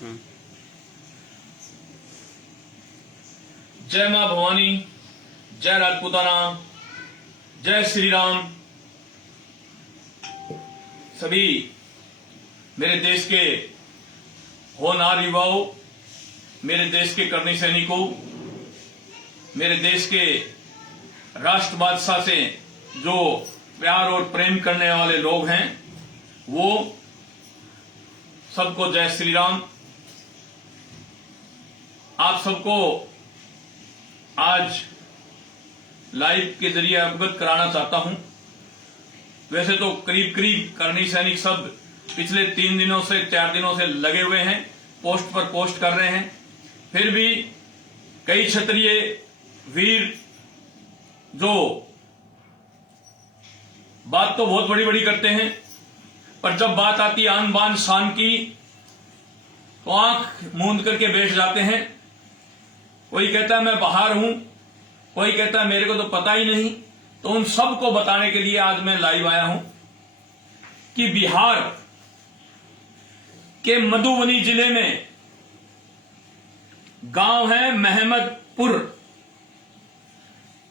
जय मां भवानी, जय राजपूताना, जय श्री राम। सभी मेरे देश के होनहार युवाओं, मेरे देश के करनी सैनिकों, मेरे देश के राष्ट्र बादशाह से जो प्यार और प्रेम करने वाले लोग हैं, वो सबको जय श्री राम। आप सबको आज लाइव के जरिए अवगत कराना चाहता हूं। वैसे तो करीब करीब करनी सैनिक सब पिछले 3 दिनों से 4 दिनों से लगे हुए हैं, पोस्ट पर पोस्ट कर रहे हैं। फिर भी कई क्षत्रिय वीर जो बात तो बहुत बड़ी बड़ी करते हैं, पर जब बात आती है आन बान शान की तो आंख मूंद करके बैठ जाते हैं। कोई कहता है मैं बाहर हूं, कोई कहता है मेरे को तो पता ही नहीं। तो उन सबको बताने के लिए आज मैं लाइव आया हूं कि बिहार के मधुबनी जिले में गांव है महमदपुर,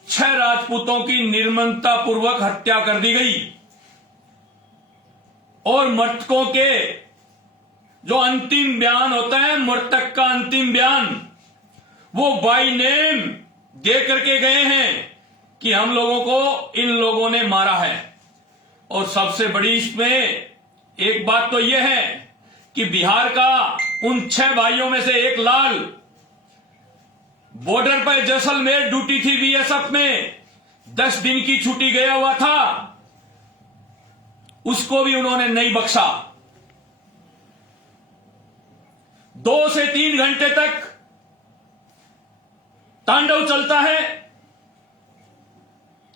6 राजपूतों की निर्ममता पूर्वक हत्या कर दी गई और मृतकों के जो अंतिम बयान होता है, मृतक का अंतिम बयान, वो बाई नेम दे करके गए हैं कि हम लोगों को इन लोगों ने मारा है। और सबसे बड़ी इसमें एक बात तो यह है कि बिहार का उन 6 भाइयों में से एक लाल बॉर्डर पर जैसलमेर ड्यूटी थी बीएसएफ में, 10 दिन की छुट्टी गया हुआ था, उसको भी उन्होंने नहीं बख्शा। 2 से 3 घंटे तक तांडव चलता है।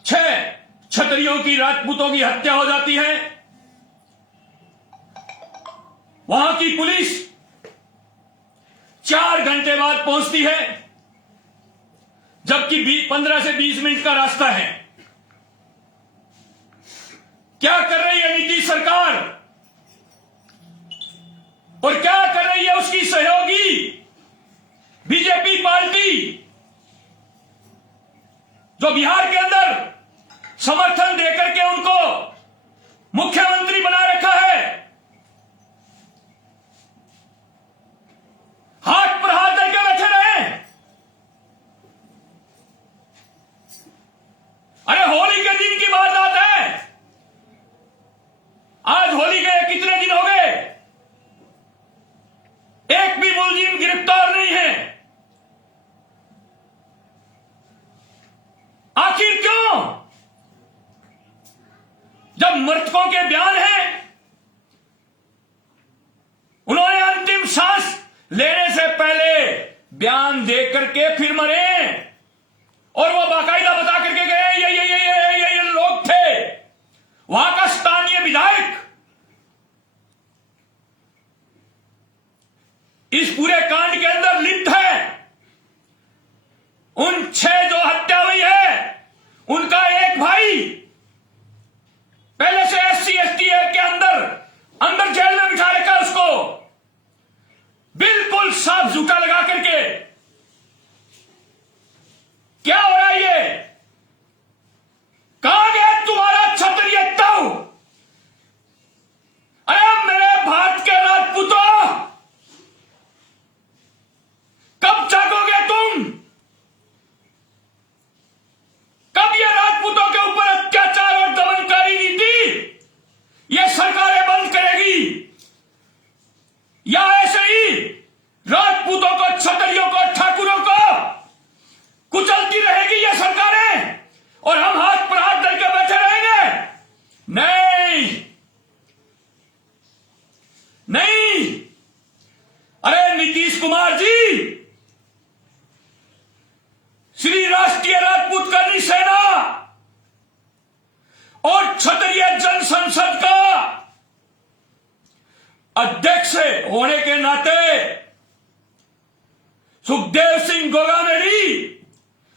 6 क्षत्रियों की, राजपूतों की हत्या हो जाती है। वहां की पुलिस 4 घंटे बाद पहुंचती है, जबकि 15 से 20 मिनट का रास्ता है। क्या कर रही है नीतीश सरकार और क्या कर रही है उसकी सहयोगी बीजेपी पार्टी, जो बिहार के अंदर समर्थन देकर के उनको मुख्यमंत्री बना रखा है। हाथ पर हाथ धर के बैठे रहे। अरे होली के दिन की बात है, आज होली के कितने दिन हो गए, एक भी मुलजिम गिरफ्तार नहीं है। आखिर क्यों? जब मृतकों के बयान हैं, उन्होंने अंतिम सांस लेने से पहले बयान दे करके फिर मरे, और वो बाकायदा बता करके गए ये लोग थे। वहां का स्थानीय विधायक इस पूरे कांड के अंदर लिप्त है। उन 6 जो हत्या हुई है, उनका एक भाई पहले से SC/ST के अंदर जेल में बिठा रखा, उसको बिल्कुल साफ झूठा लगा करके। क्या हो रहा है ये? कहां गया तुम्हारा क्षत्रिय ताऊ? अरे मेरे भारत के राजपूतों, कब जागोगे तुम? कब ये राजपूतों के ऊपर अत्याचार और दमनकारी नीति ये सरकारें बंद करेगी, या ऐसे ही राजपूतों को, क्षत्रियों को, ठाकुरों को कुचलती रहेगी ये सरकारें और हम हाथ पर हाथ धर के बैठे रहेंगे? नहीं। अरे नीतीश कुमार जी, श्री राष्ट्रीय राजपूत करनी सेना और क्षत्रिय जन संसद का अध्यक्ष होने के नाते सुखदेव सिंह गोगामेडी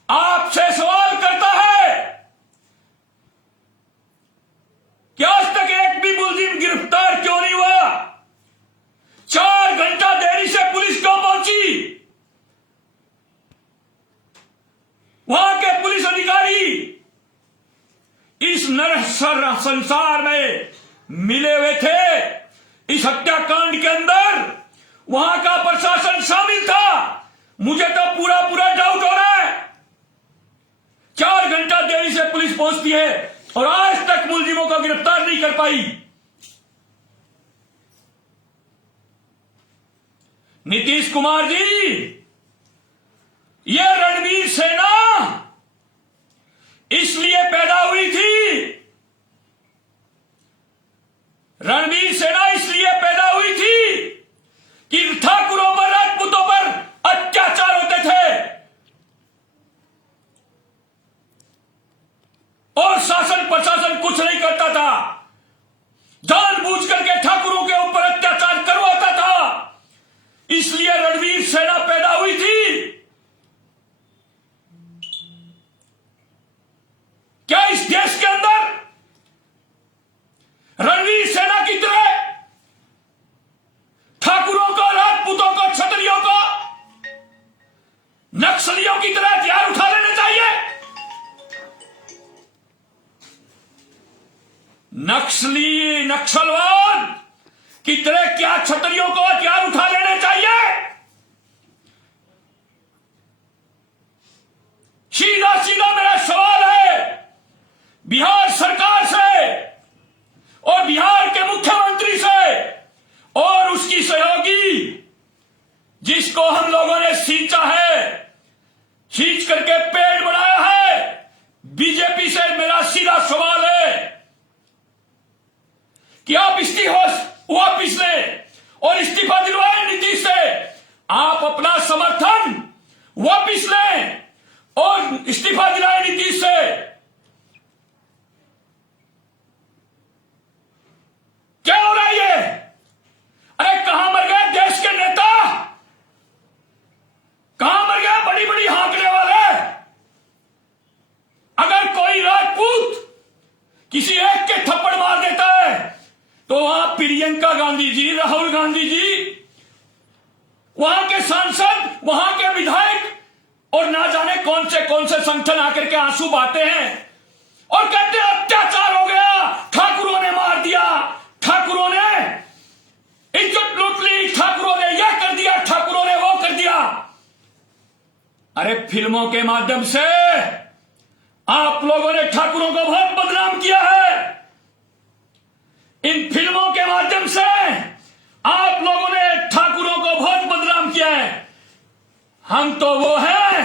आपसे सवाल करता है कि आज तक एक भी मुलजिम गिरफ्तार क्यों नहीं हुआ? 4 घंटा देरी से संसार में मिले हुए थे। इस हत्याकांड के अंदर वहां का प्रशासन शामिल था। मुझे तो पूरा पूरा डाउट हो रहा है। 4 घंटा देरी से पुलिस पहुंचती है और आज तक मुलजिमों को गिरफ्तार नहीं कर पाई। नीतीश कुमार जी, यह रणवीर सेना इसलिए पैदा हुई थी, रणवीर सेना इसलिए पैदा हुई थी कि ठाकुरों पर, राजपूतों पर अत्याचार होते थे और शासन प्रशासन कुछ नहीं करता था। जानबूझ करके ठाकुरों के ऊपर अत्याचार करवाता था। इसलिए रणवीर सेना पैदा हुई थी। क्या इस देश के अंदर रणवीर सेना की तरह ठाकुरों को, राजपूतों को, क्षत्रियों को नक्सलियों की तरह हथियार उठा लेने चाहिए? नक्सलवाद की तरह क्या क्षत्रियों को हथियार उठा लेने चाहिए? सीधा सीधा मेरा सवाल है बिहार सरकार से और बिहार के मुख्यमंत्री से और उसकी सहयोगी, जिसको हम लोगों ने सींचा है, खींच करके पेड़ बनाया है। बीजेपी से मेरा सीधा सवाल है कि आप वापिस लें और इस्तीफा दिलवाएं नीतीश से। आप अपना समर्थन वापिस लें और इस्तीफा दिलाएं नीतीश से। क्या हो रहा है ये? अरे कहां मर गए देश के नेता? कहां मर गए बड़ी बड़ी हांकने वाले? अगर कोई राजपूत किसी एक के थप्पड़ मार देता है तो वहां प्रियंका गांधी जी, राहुल गांधी जी, वहां के सांसद, वहां के विधायक और ना जाने कौन से संगठन आकर के आंसू बहाते हैं और कहते हैं अत्याचार हो गया, ठाकुरों ने मार दिया, ठाकुरों ने इज्जत लूट ली, ठाकुरों ने यह कर दिया, ठाकुरों ने वो कर दिया। अरे फिल्मों के माध्यम से आप लोगों ने ठाकुरों को बहुत बदनाम किया है। इन फिल्मों के माध्यम से आप लोगों ने ठाकुरों को बहुत बदनाम किया है। हम तो वो हैं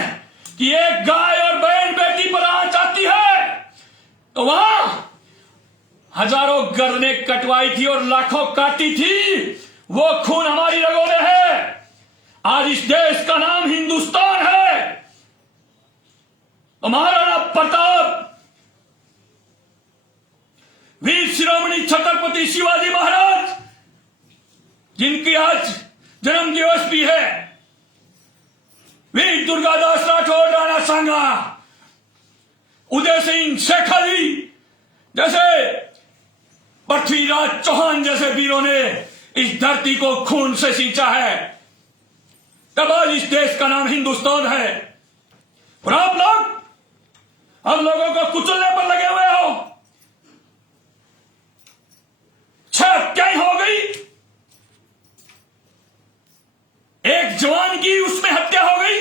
कि एक गाय और बहन बेटी पर आंच आती है तो वहां हजारों गर्दनें कटवाई थी और लाखों काटी थी। वो खून हमारी रगों में है। आज इस देश का नाम हिंदुस्तान है। महाराणा प्रताप, वीर शिरोमणि छत्रपति शिवाजी महाराज, जिनकी आज जन्म दिवस भी है, वीर दुर्गादास राठौर, राणा सांगा, उदय सिंह, शेख अली जैसे, पृथ्वीराज चौहान जैसे वीरों ने इस धरती को खून से सींचा है, तब आज इस देश का नाम हिंदुस्तान है। और आप लोग हम लोगों को कुचलने पर लगे हुए हो। 6 हत्याएं हो गई, एक जवान की उसमें हत्या हो गई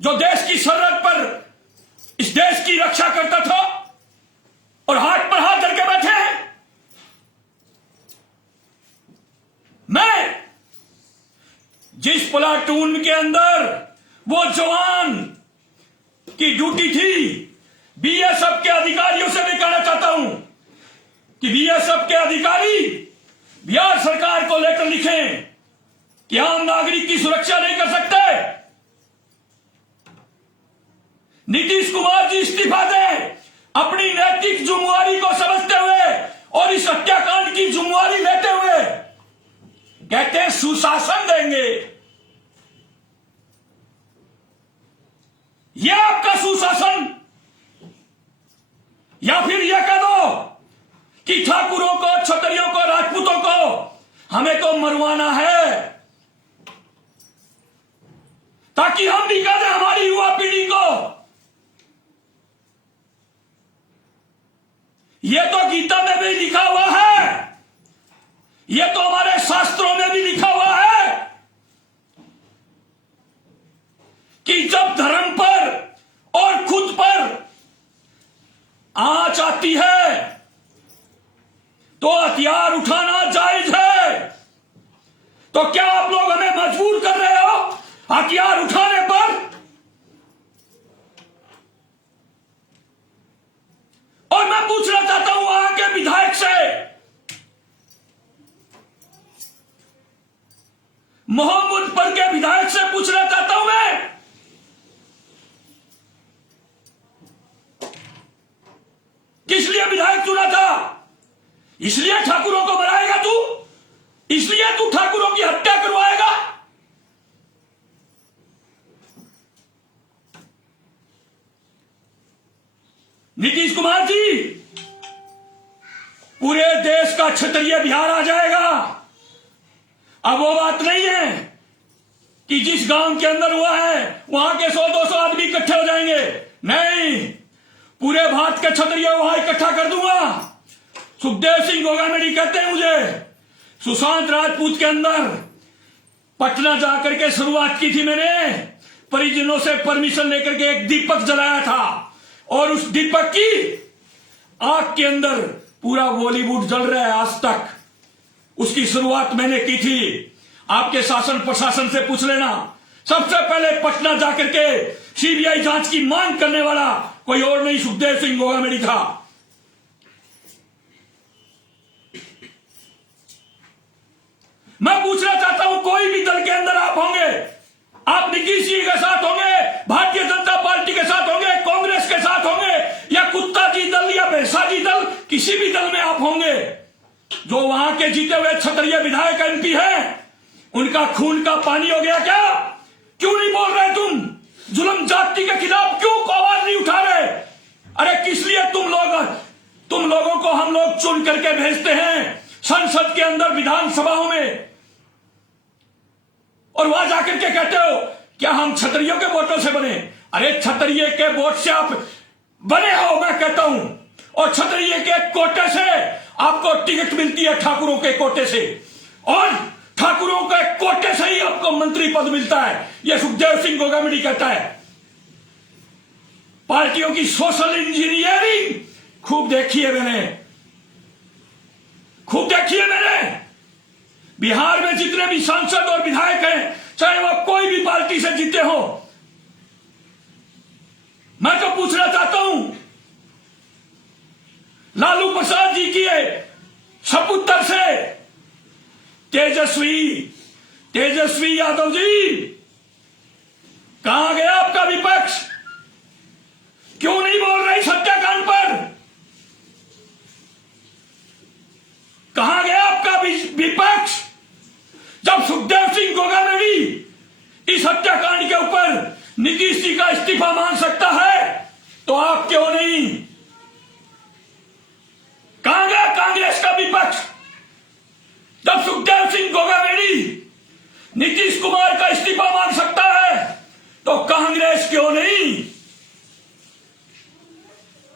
जो देश की सरहद पर इस देश की रक्षा करता था और हाथ पर हाथ धर के बैठे हैं। मैं जिस प्लाटून के अंदर वो जवान की ड्यूटी थी, बीएसएफ के अधिकारियों से भी कहना चाहता हूं कि बीएसएफ के अधिकारी बिहार सरकार को लेकर लिखें कि आम नागरिक की सुरक्षा नहीं कर सकते। नीतीश कुमार जी इस्तीफा दें, अपनी नैतिक जिम्मेवारी को समझते हुए और इस हत्याकांड की जिम्मेवारी लेते हुए। कहते हैं सुशासन देंगे, यह आपका सुशासन, या फिर यह कह दो कि ठाकुरों को, क्षत्रियों को, राजपूतों को हमें तो मरवाना है ताकि हम भी कह दें हमारी युवा पीढ़ी को ये तो गीता में भी लिखा हुआ है, ये तो हमारे शास्त्रों में भी लिखा हुआ है कि जब धर्म पर और खुद पर आंच आती है तो हथियार उठाना जायज है। तो क्या आप लोग हमें मजबूर कर रहे हो हथियार उठाने पर? और मैं पूछना चाहता हूं वहां के विधायक से, मोहम्मदपुर के विधायक से पूछना चाहता हूं मैं, किस लिए विधायक चुना था? इसलिए ठाकुरों को बनाएगा तू? इसलिए तू ठाकुरों की हत्या करवाएगा? नीतीश कुमार जी, पूरे देश का क्षत्रिय बिहार आ जाएगा। अब वो बात नहीं है कि जिस गांव के अंदर हुआ है वहां के 100-200 आदमी इकट्ठे हो जाएंगे। नहीं, पूरे भारत के क्षत्रिय वहां इकट्ठा कर दूंगा। सुखदेव सिंह गोगामेडी कहते हैं मुझे, सुशांत राजपूत के अंदर पटना जाकर के शुरुआत की थी मैंने, परिजनों से परमिशन लेकर के एक दीपक जलाया था और उस दीपक की आग के अंदर पूरा बॉलीवुड जल रहा है आज तक। उसकी शुरुआत मैंने की थी। आपके शासन प्रशासन से पूछ लेना, सबसे पहले पटना जाकर के सीबीआई जांच की मांग करने वाला कोई और नहीं, सुखदेव सिंह गोगामेडी था। मैं पूछना चाहता हूं, कोई भी दल के अंदर आप होंगे, आप नीतीश जी के साथ होंगे, भारतीय जनता पार्टी के साथ होंगे, कांग्रेस के साथ होंगे, या कुत्ता जी दल या भैंसा जी दल, किसी भी दल में आप होंगे, जो वहां के जीते हुए क्षत्रिय विधायक एमपी हैं, उनका खून का पानी हो गया क्या? क्यों नहीं बोल रहे तुम? जुल्म जाति के खिलाफ क्यों आवाज नहीं उठा रहे? अरे किस लिए तुम लोगों को हम लोग चुन करके भेजते हैं संसद के अंदर, विधानसभाओं में, और वहां जाकर के कहते हो क्या हम क्षत्रियों के वोटों से बने? अरे क्षत्रिय के वोट से आप बने हो, मैं कहता हूं, और क्षत्रिय के कोटे से आपको टिकट मिलती है, ठाकुरों के कोटे से, और ठाकुरों के कोटे से ही आपको मंत्री पद मिलता है। यह सुखदेव सिंह गोगामेडी कहता है। पार्टियों की सोशल इंजीनियरिंग खूब देखी है मैंने, खूब देखी है मैंने। बिहार में जितने भी सांसद और विधायक हैं, चाहे वह कोई भी पार्टी से जीते हो, मैं तो पूछना चाहता हूं, लालू प्रसाद जी की सपुत्र से तेजस्वी यादव जी, कहां गया आपका विपक्ष? क्यों नहीं बोल रही हत्याकांड पर? कहां गया आपका विपक्ष? जब सुखदेव सिंह गोगामेडी इस हत्याकांड के ऊपर नीतीश जी का इस्तीफा मांग सकता है, तो आप क्यों नहीं? कहां गया कांग्रेस का विपक्ष? जब सुखदेव सिंह गोगामेडी नीतीश कुमार का इस्तीफा मांग सकता है, तो कांग्रेस क्यों नहीं?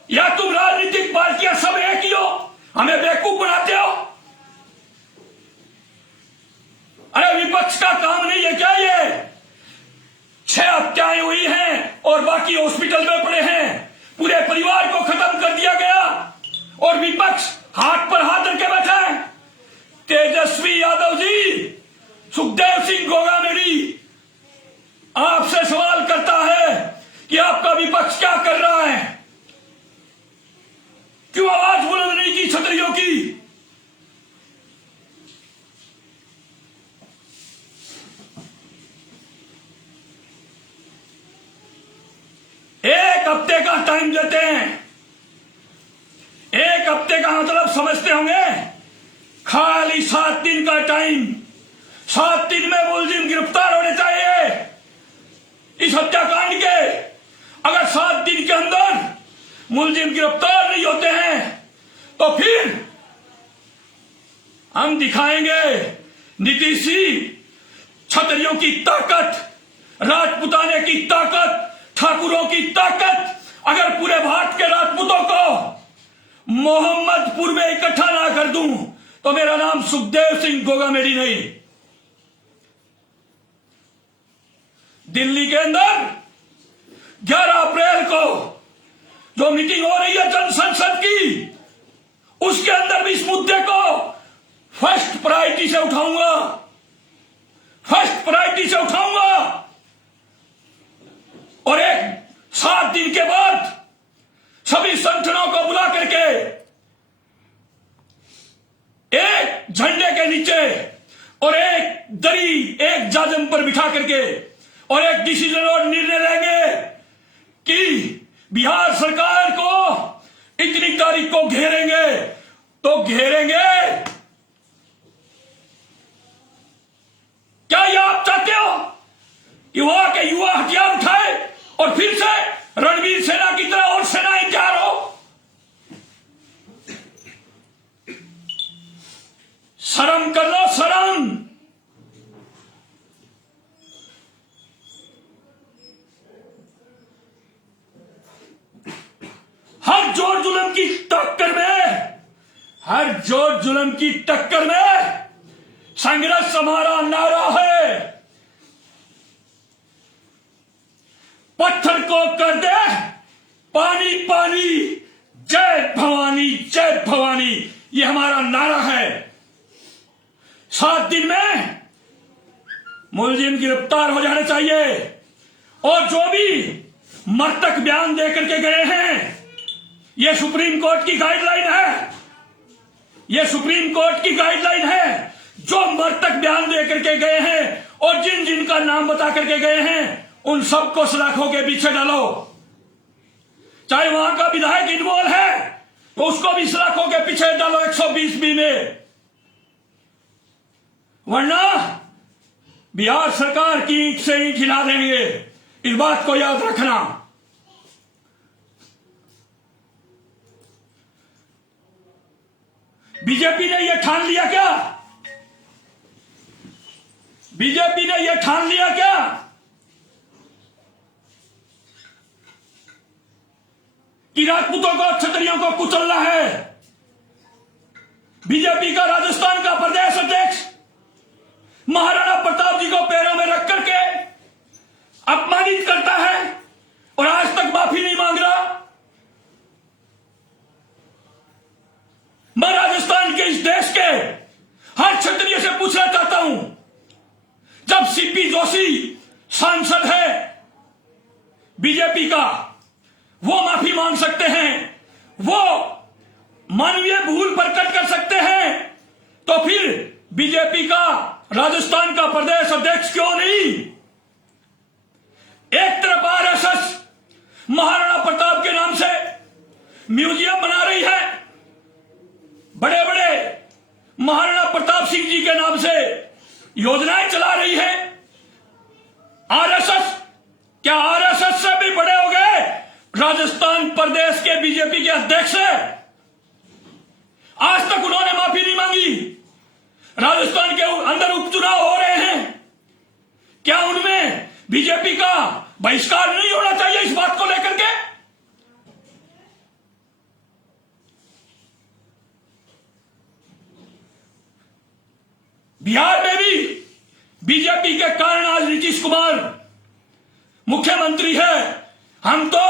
या तुम राजनीतिक पार्टियां सब एक ही हो, हमें बेवकूफ बनाते हो? अरे विपक्ष का काम नहीं है क्या ये? 6 हत्याएं हुई हैं और बाकी हॉस्पिटल में पड़े हैं, पूरे परिवार को खत्म कर दिया गया, और विपक्ष हाथ पर हाथ रख के बैठा है। तेजस्वी यादव जी, सुखदेव सिंह गोगामेडी आपसे सवाल करता है कि आपका विपक्ष क्या कर रहा है? क्यों आवाज बुलंद नहीं की क्षत्रियों की? एक हफ्ते का टाइम देते हैं। एक हफ्ते का मतलब समझते होंगे, खाली 7 दिन का टाइम। 7 दिन में मुलजिम गिरफ्तार होने चाहिए इस हत्याकांड के। अगर 7 दिन के अंदर मुलजिम गिरफ्तार नहीं होते हैं, तो फिर हम दिखाएंगे नीतीश जी क्षत्रियों की ताकत, राजपुताने की ताकत, ठाकुरों की ताकत। अगर पूरे भारत के राजपूतों को मोहम्मदपुर में इकट्ठा ना कर दूं तो मेरा नाम सुखदेव सिंह गोगामेडी नहीं। दिल्ली के अंदर 11 अप्रैल को जो मीटिंग हो रही है जन संसद की, उसके अंदर भी इस मुद्दे को फर्स्ट प्रायोरिटी से उठाऊंगा, फर्स्ट प्रायोरिटी से उठाऊंगा। और 7 दिन के बाद सभी संगठनों को बुला करके एक झंडे के नीचे और एक दरी, एक जाजम पर बिठा करके और एक डिसीजन और निर्णय लेंगे कि बिहार सरकार को इतनी तारीख को घेरेंगे तो घेरेंगे। क्या ये आप चाहते हो कि वहां के युवा हथियार उठाए और फिर से रणवीर सेना की तरह और सेनाएं तैयार हो? शर्म कर लो, शर्म। हर जोर जुल्म की टक्कर में, हर जोर जुल्म की टक्कर में संघर्ष हमारा नारा है। पत्थर को कर दे पानी पानी, जय भवानी जय भवानी, ये हमारा नारा है। 7 दिन में मुलजिम गिरफ्तार हो जाने चाहिए और जो भी मृतक बयान दे करके गए हैं, यह सुप्रीम कोर्ट की गाइडलाइन है, यह सुप्रीम कोर्ट की गाइडलाइन है। जो मृतक बयान दे करके गए हैं और जिन जिनका नाम बता करके गए हैं, उन सबको सलाखों के पीछे डालो। चाहे वहां का विधायक इन्वॉल्व है तो उसको भी सलाखों के पीछे डालो 120B में, वरना बिहार सरकार की ईंट से ईंट हिला देंगे। इस बात को याद रखना। बीजेपी ने यह ठान लिया क्या? बीजेपी ने यह ठान लिया क्या कि राजपूतों को, क्षत्रियों को कुचलना है? बीजेपी का राजस्थान का प्रदेश अध्यक्ष महाराणा प्रताप जी को पैरों में रख करके अपमानित करता है और आज तक माफी नहीं मांग रहा। मैं राजस्थान के इस देश के हर क्षत्रिय से पूछना चाहता हूं, जब सीपी जोशी सांसद है बीजेपी का, वो माफी मांग सकते हैं, वो मानवीय भूल प्रकट कर सकते हैं, तो फिर बीजेपी का राजस्थान का प्रदेश अध्यक्ष क्यों नहीं? एक तरफ आरएसएस महाराणा प्रताप के नाम से म्यूजियम बना रही है, बड़े बड़े महाराणा प्रताप सिंह जी के नाम से योजनाएं चला रही है। आरएसएस, क्या आरएसएस से भी बड़े हो गए राजस्थान प्रदेश के बीजेपी के अध्यक्ष? आज तक उन्होंने माफी नहीं मांगी। राजस्थान के अंदर उपचुनाव हो रहे हैं, क्या उनमें बीजेपी का बहिष्कार नहीं होना चाहिए इस बात को लेकर के? बिहार में भी बीजेपी के कारण आज नीतीश कुमार मुख्यमंत्री है। हम तो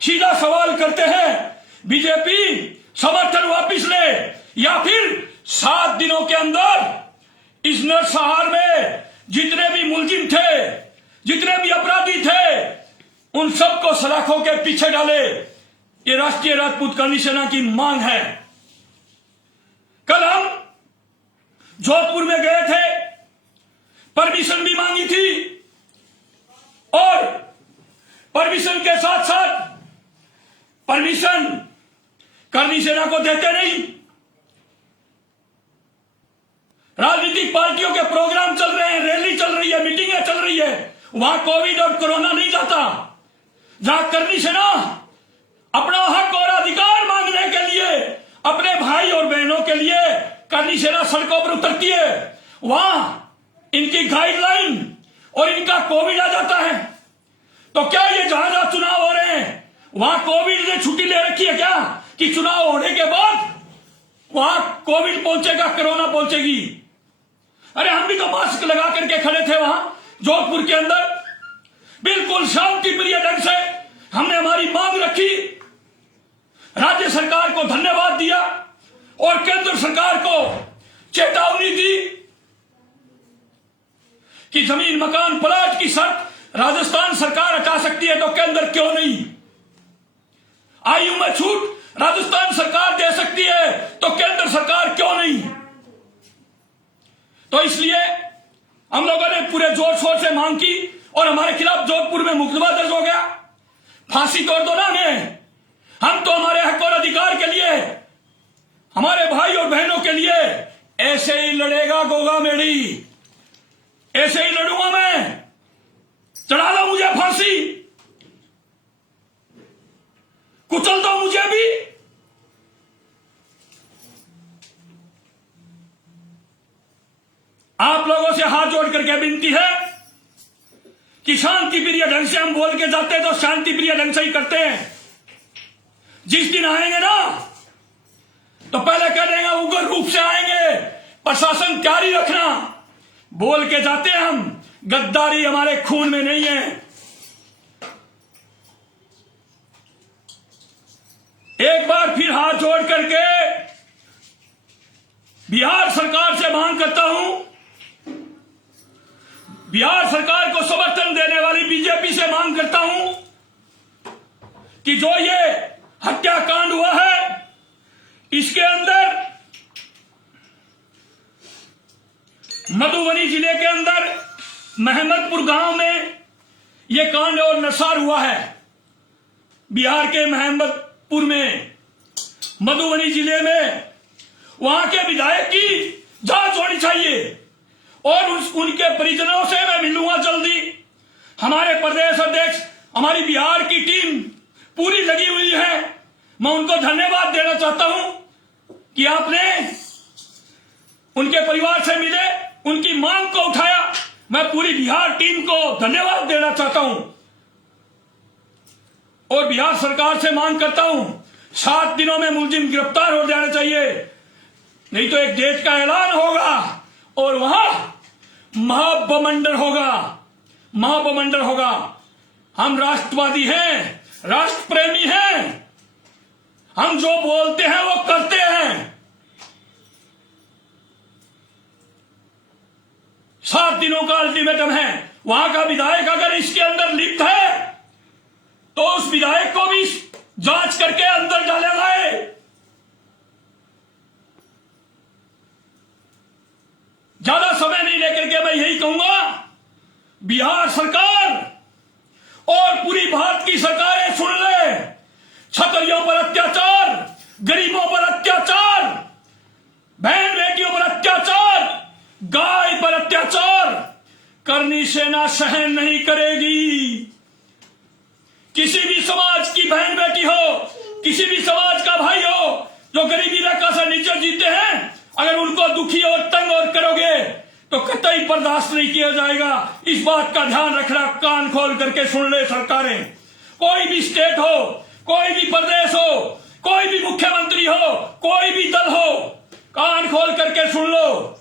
सीधा सवाल करते हैं, बीजेपी समर्थन वापिस ले या फिर 7 दिनों के अंदर इस नरसंहार में जितने भी मुलजिम थे, जितने भी अपराधी थे, उन सबको सलाखों के पीछे डाले। ये राष्ट्रीय राजपूत करनी सेना की मांग है। कल हम जोधपुर में गए थे, परमिशन भी मांगी थी और परमिशन के साथ साथ परमिशन करनी सेना को देते नहीं। राजनीतिक पार्टियों के प्रोग्राम चल रहे हैं, रैली चल रही है, मीटिंगें चल रही है, वहां कोविड और कोरोना नहीं जाता। जहां करनी सेना अपना हक और अधिकार मांगने के लिए, अपने भाई और बहनों के लिए करनी सेना सड़कों पर उतरती है, वहां इनकी गाइडलाइन और इनका कोविड आ जाता है। तो क्या ये जहां जहां चुनाव हो रहे हैं वहां कोविड ने छुट्टी ले रखी है क्या? कि चुनाव होने के बाद वहां कोविड पहुंचेगा, कोरोना पहुंचेगी। अरे हम भी तो मास्क लगा करके खड़े थे वहां जोधपुर के अंदर, बिल्कुल शांति प्रिय ढंग से हमने हमारी मांग रखी, राज्य सरकार को धन्यवाद दिया और केंद्र सरकार को चेतावनी दी कि जमीन मकान प्लाट की शर्त राजस्थान सरकार हटा सकती है तो केंद्र क्यों नहीं? आयु में छूट राजस्थान सरकार दे सकती है तो केंद्र सरकार क्यों नहीं? तो इसलिए हम लोगों ने पूरे जोर शोर से मांग की और हमारे खिलाफ जोधपुर में मुकदमा दर्ज हो गया। फांसी तोड़ दो ना हमें, हम तो हमारे हक और अधिकार के लिए, हमारे भाई और बहनों के लिए ऐसे ही लड़ेगा गोगा मेरी, ऐसे ही लड़ूंगा मैं। चढ़ा दो मुझे फांसी, कुचल दो मुझे भी। आप लोगों से हाथ जोड़ करके विनती है कि शांति प्रिय ढंग से हम बोल के जाते हैं तो शांति प्रिय ढंग से ही करते हैं। जिस दिन आएंगे ना तो पहले कह देंगे उग्र रूप से आएंगे, प्रशासन तैयारी रखना। बोल के जाते हैं हम, गद्दारी हमारे खून में नहीं है। एक बार फिर हाथ जोड़ करके बिहार सरकार से मांग करता हूं, बिहार सरकार को समर्थन देने वाली बीजेपी से मांग करता हूं कि जो ये हत्याकांड हुआ है इसके अंदर मधुबनी जिले के अंदर महमदपुर गांव में यह कांड और नरसार हुआ है। बिहार के महमदपुर में, मधुबनी जिले में, वहां के विधायक की जांच होनी चाहिए और उनके परिजनों से मैं मिलूंगा जल्दी। हमारे प्रदेश अध्यक्ष, हमारी बिहार की टीम पूरी लगी हुई है। मैं उनको धन्यवाद देना चाहता हूं कि आपने उनके परिवार से मिले, उनकी मांग को उठाया। मैं पूरी बिहार टीम को धन्यवाद देना चाहता हूं और बिहार सरकार से मांग करता हूं 7 दिनों में मुलजिम गिरफ्तार हो जाने चाहिए, नहीं तो एक देश का ऐलान होगा और वहां महाबमंडल होगा, महाबमंडल होगा। हम राष्ट्रवादी हैं, राष्ट्र प्रेमी हैं, हम जो बोलते हैं वो करते हैं। 7 दिनों का अल्टीमेटम है। वहां का विधायक अगर इसके अंदर लिप्त है तो उस विधायक को भी जांच करके अंदर डाला जाए। ज्यादा समय नहीं लेकर के मैं यही कहूंगा, बिहार सरकार और पूरी भारत की सरकारें सुन ले, छतरियों पर अत्याचार, गरीबों पर अत्याचार, बहन बेटियों पर अत्याचार, गाय पर अत्याचार करनी सेना सहन नहीं करेगी। किसी भी समाज की बहन बेटी हो, किसी भी समाज का भाई हो जो गरीबी रेखा से नीचे जीते हैं, अगर उनको दुखी और तंग और करोगे तो कतई बर्दाश्त नहीं किया जाएगा। इस बात का ध्यान रखना, कान खोल करके सुन ले सरकारें। कोई भी स्टेट हो, कोई भी प्रदेश हो, कोई भी मुख्यमंत्री हो, कोई भी दल हो, कान खोल करके सुन लो।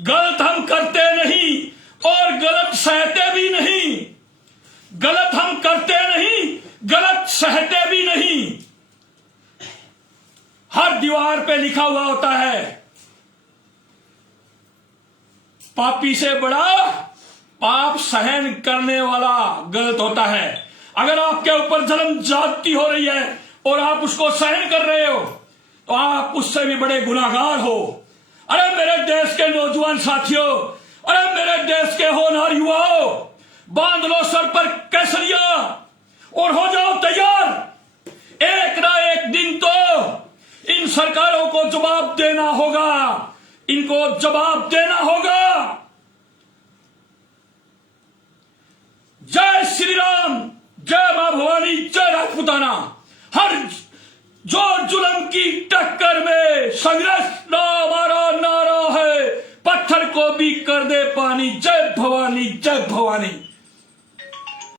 गलत हम करते नहीं और गलत सहते भी नहीं, गलत हम करते नहीं, गलत सहते भी नहीं। हर दीवार पे लिखा हुआ होता है, पापी से बड़ा पाप सहन करने वाला गलत होता है। अगर आपके ऊपर जन्म ज्यादती हो रही है और आप उसको सहन कर रहे हो तो आप उससे भी बड़े गुनाहगार हो। अरे मेरे देश के नौजवान साथियों, अरे मेरे देश के होनहार युवाओं, बांध लो सर पर केसरिया और हो जाओ तैयार। एक ना एक दिन तो इन सरकारों को जवाब देना होगा, इनको जवाब देना होगा। जय श्री राम, जय मां भवानी, जय राजपूताना। हर जो जुल्म की टक्कर में संघर्ष ना हमारा नारा है, पत्थर को भी कर दे पानी। जय भवानी, जय भवानी।